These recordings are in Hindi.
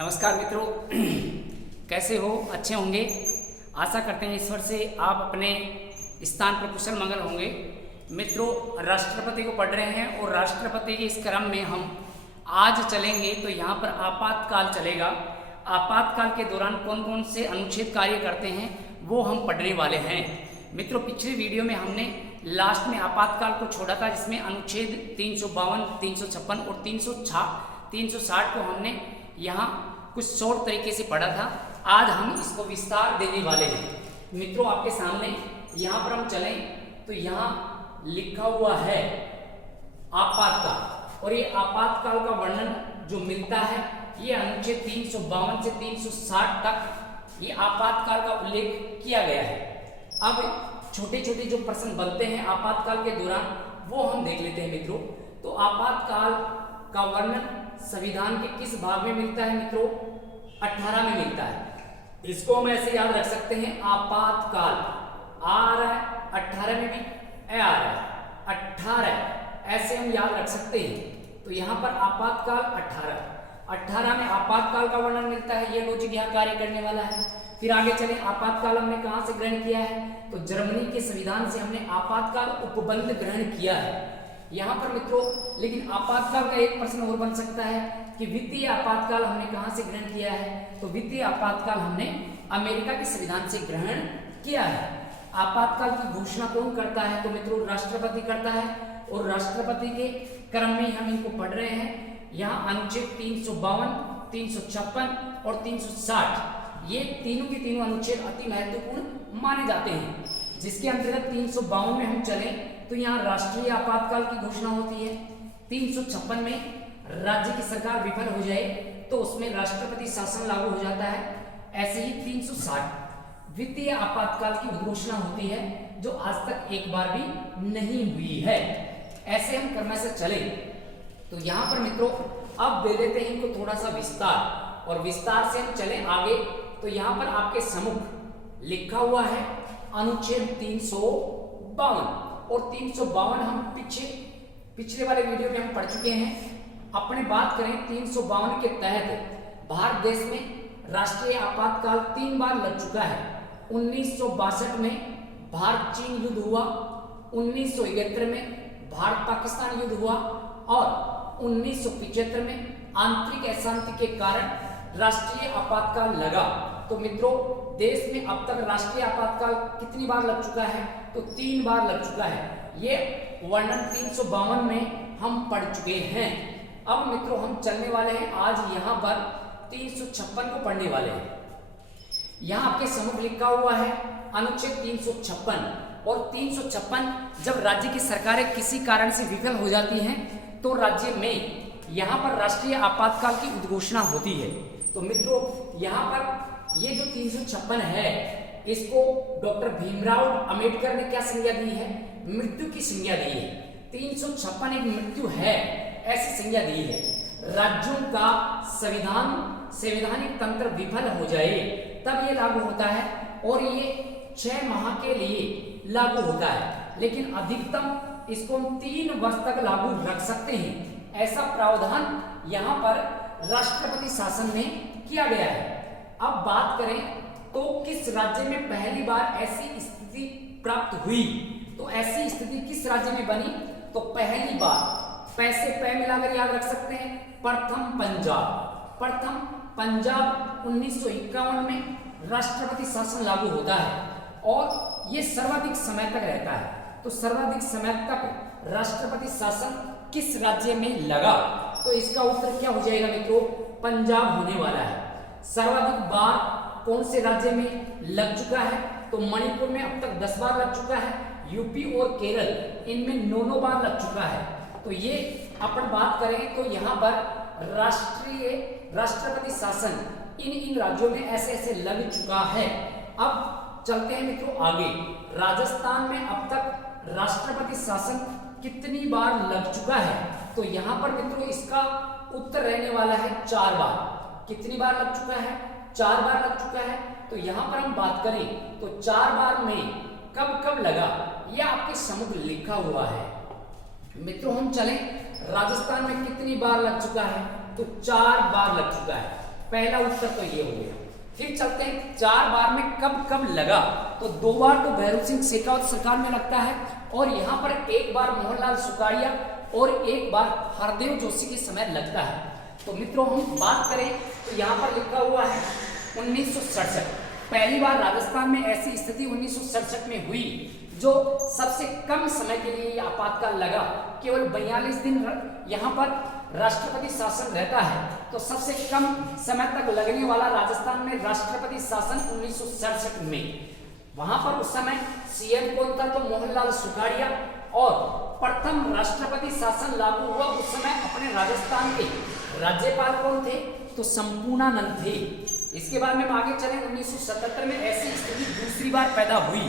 नमस्कार मित्रों, कैसे हो? अच्छे होंगे। आशा करते हैं ईश्वर से आप अपने स्थान पर कुशल मंगल होंगे। मित्रों, राष्ट्रपति को पढ़ रहे हैं और राष्ट्रपति के इस क्रम में हम आज चलेंगे तो यहाँ पर आपातकाल चलेगा। आपातकाल के दौरान कौन कौन से अनुच्छेद कार्य करते हैं वो हम पढ़ने वाले हैं। मित्रों, पिछले वीडियो में हमने लास्ट में आपातकाल को छोड़ा था, जिसमें अनुच्छेद 352, 356 और 360 को हमने यहाँ कुछ शॉर्ट तरीके से पढ़ा था। आज हम इसको विस्तार देने वाले हैं। मित्रों, आपके सामने यहाँ पर हम चलें तो यहाँ लिखा हुआ है आपातकाल, और ये आपातकाल का वर्णन जो मिलता है ये अनुच्छेद 352 से 360 तक ये आपातकाल का उल्लेख किया गया है। अब छोटे छोटे जो प्रश्न बनते हैं आपातकाल के दौरान वो हम देख लेते हैं। मित्रों, तो आपातकाल का वर्णन संविधान के किस भाग में मिलता है? मित्रों, 18 में मिलता है। इसको हम ऐसे याद रख सकते हैं, आपातकाल आ रहा है, 18 में भी ए आ रहा है, 18 ऐसे हम याद रख सकते हैं। तो यहाँ पर आपातकाल 18 में आपातकाल का वर्णन मिलता है। ये लॉजिक यहाँ कार्य करने वाला है। फिर आगे चले, आपातकाल हमने कहाँ से ग्रहण किया है? तो जर्मनी के संविधान से हमने आपातकाल उपबंध ग्रहण किया है। यहाँ पर मित्रों, लेकिन आपातकाल का एक प्रश्न और बन सकता है कि वित्तीय आपातकाल हमने कहाँ से ग्रहण किया है? तो वित्तीय आपातकाल हमने अमेरिका के संविधान से ग्रहण किया है। आपातकाल की घोषणा कौन करता है? तो मित्रों, राष्ट्रपति करता है, और राष्ट्रपति के क्रम में हम इनको पढ़ रहे हैं। यहाँ अनुच्छेद 352, 356 और 360 ये तीनों के तीनों अनुच्छेद अति महत्वपूर्ण माने जाते हैं। जिसके अंतर्गत 352 में हम चलें तो यहाँ राष्ट्रीय आपातकाल की घोषणा होती है। 356 में राज्य की सरकार विफल हो जाए तो उसमें राष्ट्रपति शासन लागू हो जाता है। ऐसे ही 360 वित्तीय आपातकाल की घोषणा होती है, जो आज तक एक बार भी नहीं हुई है। ऐसे हम क्रम से चले तो यहाँ पर मित्रों अब दे देते हैं इनको थोड़ा सा विस्तार, और विस्तार से हम चले आगे। तो यहाँ पर आपके सम्मुख लिखा हुआ है अनुच्छेद 352, और 352 हम पिछले वाले वीडियो में हम पढ़ चुके हैं। अपने बात करें 352 के तहत भारत देश में राष्ट्रीय आपातकाल 3 बार लग चुका है। 1962 में भारत चीन युद्ध हुआ, 1971 में भारत पाकिस्तान युद्ध हुआ, और 1975 में आंतरिक अशांति के कारण राष्ट्रीय आपातकाल लगा। तो मित्रों, देश में अब तक राष्ट्रीय आपातकाल कितनी बार लग चुका है? तो 3 बार लग चुका है। ये वर्णन 352 में हम पढ़ चुके हैं। अब मित्रों हम चलने वाले हैं आज यहाँ पर 356 को पढ़ने वाले हैं। यहाँ आपके सम्मुख लिखा हुआ है अनुच्छेद 356, और 356 जब राज्य की सरकारें किसी कारण से विफल हो जाती हैं तो राज्य में यहाँ पर राष्ट्रीय आपातकाल की उद्घोषणा होती है। तो मित्रों, यहाँ पर ये जो 356 है इसको डॉक्टर भीमराव अंबेडकर ने क्या संज्ञा दी है? मृत्यु की संज्ञा दी है। 356 एक मृत्यु है ऐसी संज्ञा दी है। राज्यों का संवैधानिक तंत्र विफल हो जाए तब ये लागू होता है, और ये 6 माह के लिए लागू होता है, लेकिन अधिकतम इसको हम 3 वर्ष तक लागू रख सकते हैं। ऐसा प्रावधान यहाँ पर राष्ट्रपति शासन में किया गया है। अब बात करें तो किस राज्य में पहली बार ऐसी स्थिति प्राप्त हुई? तो ऐसी स्थिति किस राज्य में बनी? तो पहली बार पैसे पै मिलाकर याद रख सकते हैं, प्रथम पंजाब 1951 में राष्ट्रपति शासन लागू होता है, और ये सर्वाधिक समय तक रहता है। तो सर्वाधिक समय तक राष्ट्रपति शासन किस राज्य में लगा? तो इसका उत्तर क्या हो जाएगा मित्रों? पंजाब होने वाला है। सर्वाधिक बार कौन से राज्य में लग चुका है? तो मणिपुर में अब तक 10 बार लग चुका है। यूपी और केरल इनमें 9 बार लग चुका है। तो ये अपन बात करें तो यहाँ पर राष्ट्रपति शासन इन राज्यों में ऐसे ऐसे लग चुका है। अब चलते हैं मित्रों आगे। राजस्थान में अब तक राष्ट्रपति शासन कितनी बार लग चुका है? तो यहाँ पर मित्रों इसका उत्तर रहने वाला है 4 बार। कितनी बार लग चुका है? 4 बार लग चुका है। तो यहाँ पर हम बात करें तो 4 बार में कब कब लगा, यह आपके सम्मुख लिखा हुआ है। मित्रों हम चलें, राजस्थान में कितनी बार लग चुका है? तो 4 बार लग चुका है। पहला उत्तर तो ये हो गया। फिर चलते हैं 4 बार में कब कब लगा, तो 2 बार तो भैरव सिंह शेखावत सरकार में लगता है, और यहाँ पर 1 बार मोहनलाल सुखाड़िया और 1 बार हरदेव जोशी के समय लगता है। तो मित्रों हम बात करें तो यहाँ पर लिखा हुआ है 1967। पहली बार राजस्थान में ऐसी स्थिति 1967 में हुई जो सबसे कम समय के लिए यह आपातकाल लगा। केवल 42 दिन यहाँ पर राष्ट्रपति शासन रहता है, तो सबसे कम समय तक लगने वाला राजस्थान में राष्ट्रपति शासन 1967 में। वहां पर उस समय सीएम कौन था, तो मोहनलाल सुखाड़िया, और प्रथम राष्ट्रपति शासन लागू हुआ उस समय अपने राजस्थान के राज्यपाल कौन थे, तो संपूर्णानंद थे। इसके बाद में आगे चले 1977 में ऐसी स्थिति दूसरी बार पैदा हुई,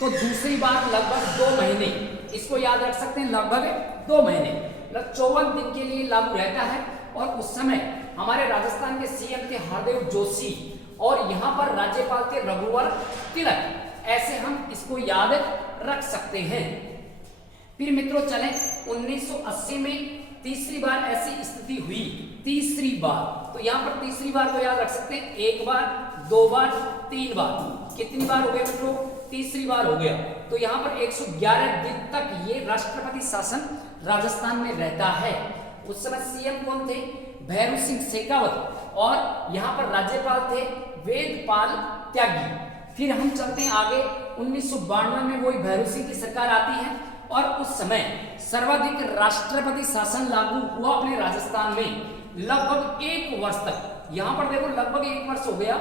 तो दूसरी बार लगभग 2 महीने, इसको याद रख सकते हैं, लगभग 2 महीने, लगभग 54 दिन के लिए लागू रहता है। और उस समय हमारे राजस्थान के सीएम थे हरदेव जोशी, और यहाँ पर राज्यपाल थे रघुवर तिलक। ऐसे हम इसको याद रख सकते हैं। फिर मित्रों चले 1980 में तीसरी बार ऐसी स्थिति हुई, तीसरी बार, तो यहाँ पर तीसरी बार को याद रख सकते हैं, 1 बार, 2 बार, 3 बार। कितनी बार हो गया मित्रों, तीसरी बार हो गया। तो यहाँ पर 111 दिन तक ये राष्ट्रपति शासन राजस्थान में रहता है। उस समय सीएम कौन थे, भैरव सिंह शेखावत, और यहाँ पर राज्यपाल थे वेदपाल त्यागी। फिर हम चलते हैं आगे 1992 में वही भैरव सिंह की सरकार आती है, और उस समय सर्वाधिक राष्ट्रपति शासन लागू हुआ अपने राजस्थान में लगभग 1 वर्ष तक। यहाँ पर देखो लगभग 1 वर्ष हो गया,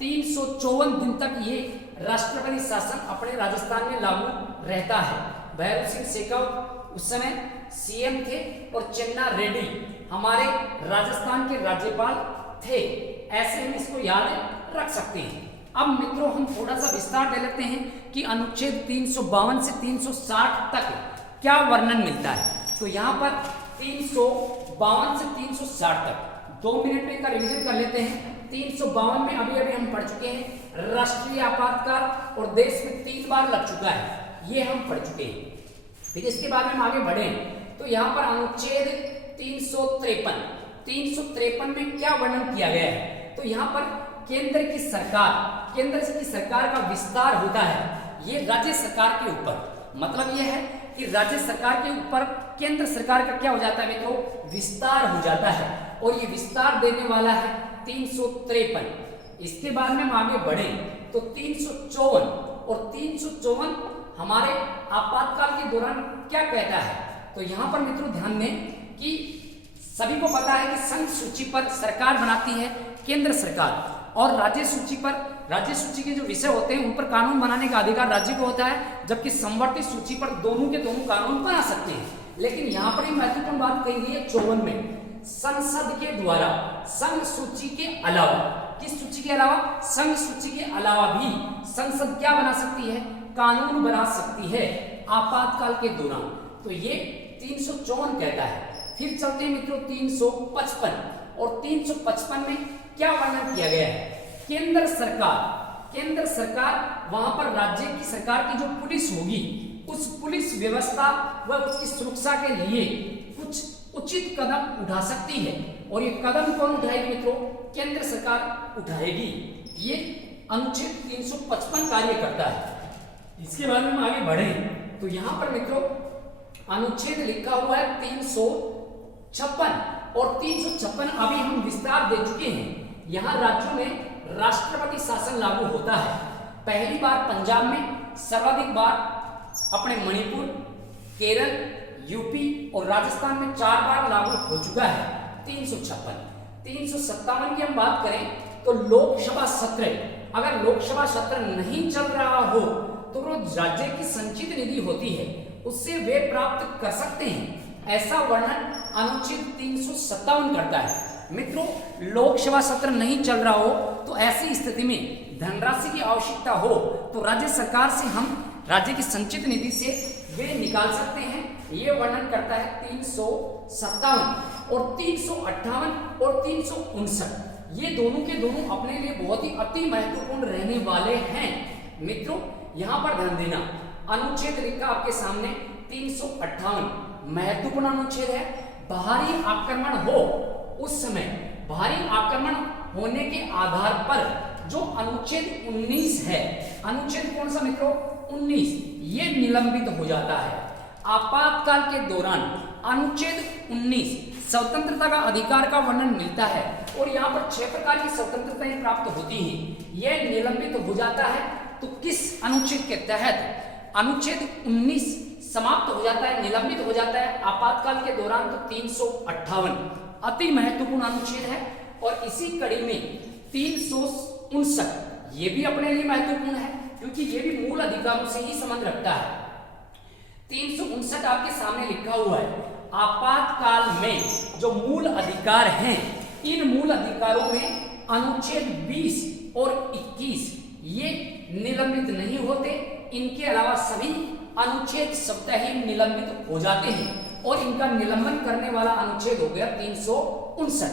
354 दिन तक ये राष्ट्रपति शासन अपने राजस्थान में लागू रहता है। भैरव सिंह शेखावत उस समय सीएम थे, और चन्ना रेड्डी हमारे राजस्थान के राज्यपाल थे। ऐसे हम इसको याद रख सकते हैं। अब मित्रों हम थोड़ा सा विस्तार दे लेते हैं कि अनुच्छेद 352 से 360 तक क्या वर्णन मिलता है। तो यहाँ पर 352 से 360 तक 2 मिनट में का रिवीजन कर लेते हैं। 352 में अभी अभी हम पढ़ चुके हैं, राष्ट्रीय आपातकाल और देश में 3 बार लग चुका है, ये हम पढ़ चुके हैं। फिर इसके बाद में हम आगे बढ़े तो यहाँ पर अनुच्छेद 353 में क्या वर्णन किया गया है, तो यहाँ पर केंद्र की सरकार का विस्तार होता है ये राज्य सरकार के ऊपर। मतलब यह है कि राज्य सरकार के ऊपर केंद्र सरकार का क्या हो जाता है मित्रों, विस्तार हो जाता है, और ये विस्तार देने वाला है 353। इसके बाद में हम आगे बढ़े तो 354, और 354 हमारे आपातकाल के दौरान क्या कहता है। तो यहाँ पर मित्रों ध्यान दें कि सभी को पता है कि संघ सूची पर सरकार बनाती है केंद्र सरकार, और राज्य सूची के जो विषय होते हैं उन पर कानून बनाने का अधिकार राज्य को होता है, जबकि संवर्ती सूची पर दोनों के दोनों कानून बना सकते हैं। लेकिन यहाँ पर एक महत्वपूर्ण बात कही गई है 54 में, संसद के द्वारा संघ सूची के अलावा, किस सूची के अलावा, संघ सूची के अलावा भी संसद क्या बना सकती है, कानून बना सकती है आपातकाल के दौरान। तो ये 354 कहता है। फिर चलते हैं मित्रों 355, और 355 में क्या वर्णन किया गया है, केंद्र सरकार वहां पर राज्य की सरकार की जो पुलिस होगी उस पुलिस व्यवस्था व उसकी सुरक्षा के लिए कुछ उचित कदम उठा सकती है, और ये कदम कौन उठाएगी मित्रों, केंद्र सरकार उठाएगी। ये अनुच्छेद 355 कार्य करता है। इसके बाद में हम आगे बढ़े तो यहाँ पर मित्रों अनुच्छेद लिखा हुआ है 356, और 356 अभी हम विस्तार दे चुके हैं। यहाँ राज्यों में राष्ट्रपति शासन लागू होता है। पहली बार पंजाब में, सर्वाधिक बार अपने मणिपुर, केरल, यूपी और राजस्थान में 4 बार लागू हो चुका है 356। 357 की हम बात करें तो लोकसभा सत्र, अगर लोकसभा सत्र नहीं चल रहा हो तो रोज राज्य की संचित निधि होती है उससे वे प्राप्त कर सकते हैं, ऐसा वर्णन अनुच्छेद 357 करता है। मित्रों लोकसभा सत्र नहीं चल रहा हो तो ऐसी स्थिति में धनराशि की आवश्यकता हो तो राज्य सरकार से हम राज्य की संचित निधि से वे निकाल सकते हैं, ये वर्णन करता है 357। और 358 और 359 ये दोनों के दोनों अपने लिए बहुत ही अति महत्वपूर्ण रहने वाले हैं। मित्रों यहाँ पर ध्यान देना, अनुच्छेद लिखा आपके सामने 358 महत्वपूर्ण अनुच्छेद है। बाहरी आक्रमण हो उस समय, भारी आक्रमण होने के आधार पर जो अनुच्छेद 19 है, अनुच्छेद कौन सा मित्रों 19, ये निलंबित हो जाता है। आपातकाल के दौरान अनुच्छेद 19 स्वतंत्रता का अधिकार का वर्णन मिलता है और यहाँ पर 6 प्रकार की स्वतंत्रताएं प्राप्त होती हैं, यह निलंबित हो जाता है। तो किस अनुच्छेद के तहत अनुच्छेद 19 समाप्त हो जाता है, निलंबित हो जाता है आपातकाल के दौरान? तो 358 अति महत्वपूर्ण अनुच्छेद है और इसी कड़ी में 359 ये भी अपने लिए महत्वपूर्ण है क्योंकि ये भी मूल अधिकारों से ही संबंध रखता है। 359 आपके सामने लिखा हुआ है, आपातकाल में जो मूल अधिकार हैं, इन मूल अधिकारों में अनुच्छेद 20 और 21 ये निलंबित नहीं होते, इनके अलावा सभी अनुच्छेद स्वतः ही निलंबित हो जाते हैं और इनका निलंबन करने वाला अनुच्छेद हो गया 359।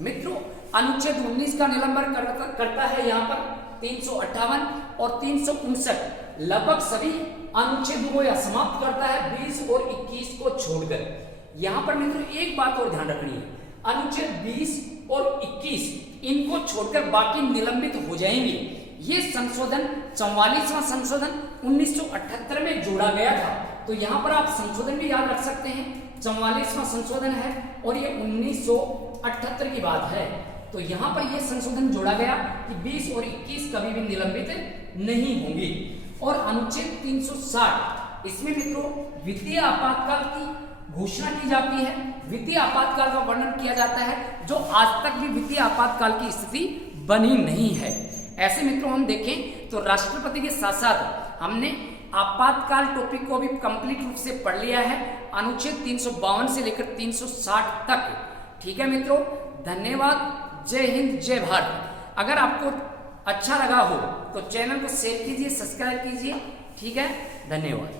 मित्रों अनुच्छेद 19 का निलंबन करता है यहाँ पर 358 और 359 लगभग सभी अनुच्छेदों को यह समाप्त करता है 20 और 21 को छोड़कर। यहाँ पर मित्रों एक बात और ध्यान रखनी है, अनुच्छेद 20 और 21 इनको छोड़कर बाकी निलंबित हो जाएंगे। ये संशोधन 44वां संशोधन 1978 में जोड़ा गया था, तो यहाँ पर आप संशोधन भी याद रख सकते हैं, 44वां संशोधन है और ये 1978 की बात है। तो यहाँ पर यह संशोधन जोड़ा गया कि 20 और 21 कभी भी निलंबित नहीं होंगे। और अनुच्छेद 360 इसमें मित्रों वित्तीय आपातकाल की घोषणा की जाती है, वित्तीय आपातकाल का वर्णन किया जाता है जो आज तक भी वित्तीय आपातकाल की स्थिति बनी नहीं है। ऐसे मित्रों हम देखें तो राष्ट्रपति के साथ साथ हमने आपातकाल टॉपिक को भी कंप्लीट रूप से पढ़ लिया है, अनुच्छेद 352 से लेकर 360 तक। ठीक है मित्रों, धन्यवाद, जय हिंद, जय भारत। अगर आपको अच्छा लगा हो तो चैनल को शेयर कीजिए, सब्सक्राइब कीजिए। ठीक है, धन्यवाद।